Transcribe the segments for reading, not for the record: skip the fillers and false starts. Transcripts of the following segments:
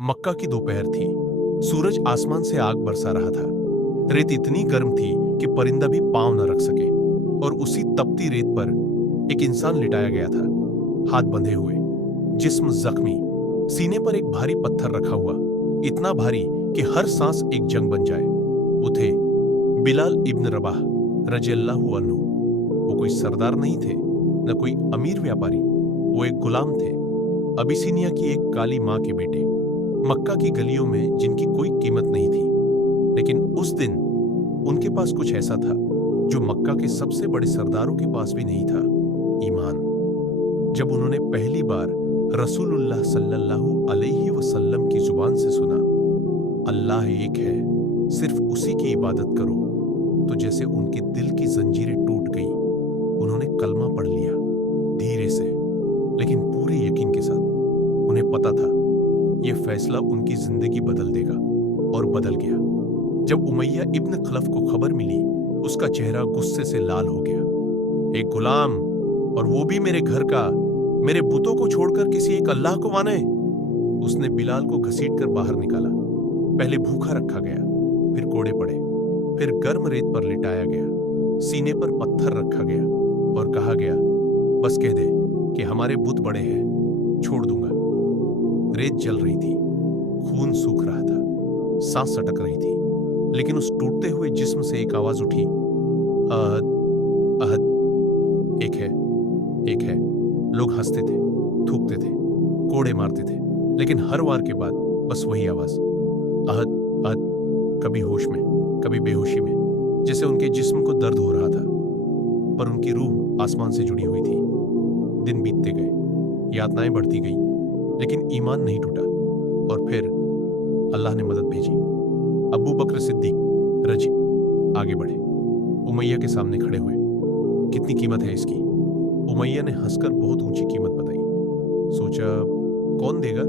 मक्का की दोपहर थी। सूरज आसमान से आग बरसा रहा था। रेत इतनी गर्म थी कि परिंदा भी पांव न रख सके, और उसी तपती रेत पर एक इंसान लिटाया गया था, हाथ बंधे हुए, जिस्म जख्मी, सीने पर एक भारी पत्थर रखा हुआ, इतना भारी कि हर सांस एक जंग बन जाए। वो थे बिलाल इब्न रबाह रज़ियल्लाहु अन्हु। वो कोई सरदार नहीं थे, न कोई अमीर व्यापारी। वो एक गुलाम थे, अबिसिनिया की एक काली माँ के बेटे, मक्का की गलियों में जिनकी कोई कीमत नहीं थी। लेकिन उस दिन उनके पास कुछ ऐसा था जो मक्का के सबसे बड़े सरदारों के पास भी नहीं था, ईमान। जब उन्होंने पहली बार रसूलुल्लाह सल्लल्लाहु अलैहि वसल्लम की जुबान से सुना, अल्लाह एक है, सिर्फ उसी की इबादत करो, तो जैसे उनके दिल की जंजीरें टूट गईं। उन्होंने कलमा पढ़ लिया, धीरे से लेकिन पूरे यकीन के साथ। उन्हें पता था यह फैसला उनकी जिंदगी बदल देगा, और बदल गया। जब उमैया इब्न खलफ को खबर मिली, उसका चेहरा गुस्से से लाल हो गया। एक गुलाम, और वो भी मेरे घर का, मेरे बुतों को छोड़कर किसी एक अल्लाह को माने। उसने बिलाल को घसीट कर बाहर निकाला। पहले भूखा रखा गया, फिर कोड़े पड़े, फिर गर्म रेत पर लिटाया गया, सीने पर पत्थर रखा गया और कहा गया, बस कह दे कि हमारे बुत बड़े हैं, छोड़ दूंगा। रेत जल रही थी, खून सूख रहा था, सांस सटक रही थी, लेकिन उस टूटते हुए जिस्म से एक आवाज उठी, अहद, अहद, एक है। लोग हंसते थे, थूकते थे, कोड़े मारते थे, लेकिन हर वार के बाद बस वही आवाज, अहद, अहद, कभी होश में, कभी बेहोशी में, जैसे उनके जिस्म को दर्द हो रहा था। पर उनकी रूह आसमान से जुड़ी हुई थी। दिन बीतते गए, यातनाएं बढ़ती गईं, लेकिन ईमान नहीं टूटा। और फिर अल्लाह ने मदद भेजी। अबू बकर सिद्दीक रजी आगे बढ़े, उमैया के सामने खड़े हुए। कितनी कीमत है इसकी? उमैया ने हंसकर बहुत ऊंची कीमत बताई। सोचा कौन देगा,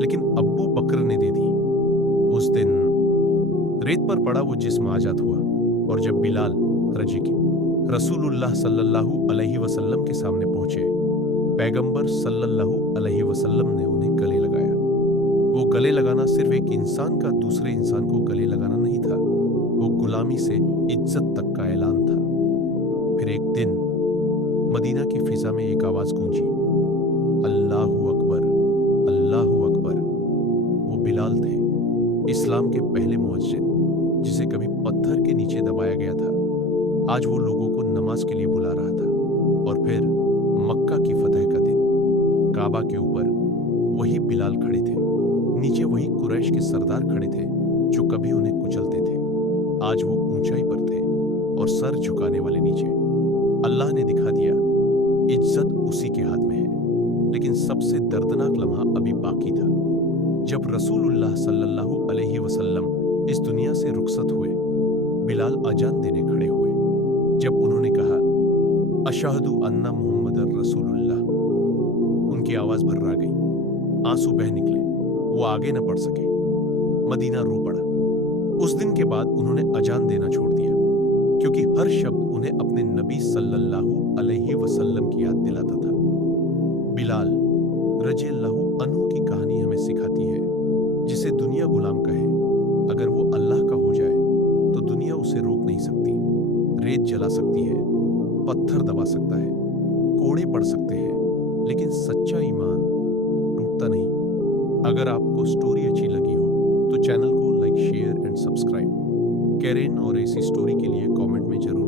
लेकिन अब्बू बकर ने दे दी। उस दिन रेत पर पड़ा वो जिस्म आजाद हुआ, और जब बिलाल रजी की रसूलुल्लाह सल्लल्लाहु अलैहि वसल्लम के सामने पहुंचे, पैगंबर सल्लल्लाहु अलैहि वसल्लम ने उन्हें गले लगाया। वो गले लगाना सिर्फ एक इंसान का दूसरे इंसान को गले लगाना नहीं था, वो गुलामी से इज्जत तक का ऐलान था। फिर एक दिन मदीना की फिजा में एक आवाज गूंजी, अल्लाहु अकबर, अल्लाहु अकबर। वो बिलाल थे, इस्लाम के पहले मुअज्जिन, जिसे कभी पत्थर के नीचे दबाया गया था, आज वो लोगों को नमाज के लिए बुला रहा था। और फिर मक्का की फतह का दिन, काबा के ऊपर वही बिलाल खड़े थे, नीचे वही कुरैश के सरदार खड़े थे जो कभी उन्हें कुचलते थे। आज वो ऊंचाई पर थे और सर झुकाने वाले नीचे। अल्लाह ने दिखा दिया, इज्जत उसी के हाथ में है। लेकिन सबसे दर्दनाक लम्हा अभी बाकी था, जब रसूलुल्लाह सल्लल्लाहु अलैहि वसल्लम इस दुनिया से रुखसत हुए। बिलाल अजान देने खड़े हुए। जब उन्होंने कहा, अशहदु अन्ना मुहम्मदर रसूलुल्लाह, उनकी आवाज भर्रा गई, आंसू बह निकले। वो आगे न बढ़ सके, मदीना रो पड़ा। उस दिन के बाद उन्होंने अजान देना छोड़ दिया, क्योंकि हर शब्द उन्हें अपने नबी सल्लल्लाहु अलैहि वसल्लम की याद दिलाता था। बिलाल रज़ियल्लाहु अन्हु की कहानी हमें सिखाती है, जिसे दुनिया गुलाम कहे, अगर वो अल्लाह का हो जाए तो दुनिया उसे रोक नहीं सकती। रेत जला सकती है, पत्थर दबा सकता है, कोड़े पड़ सकते हैं, लेकिन सच्चा ईमान टूटता नहीं। अगर आपको स्टोरी अच्छी लगी हो तो चैनल को लाइक, शेयर एंड सब्सक्राइब करें, और ऐसी स्टोरी के लिए कमेंट में जरूर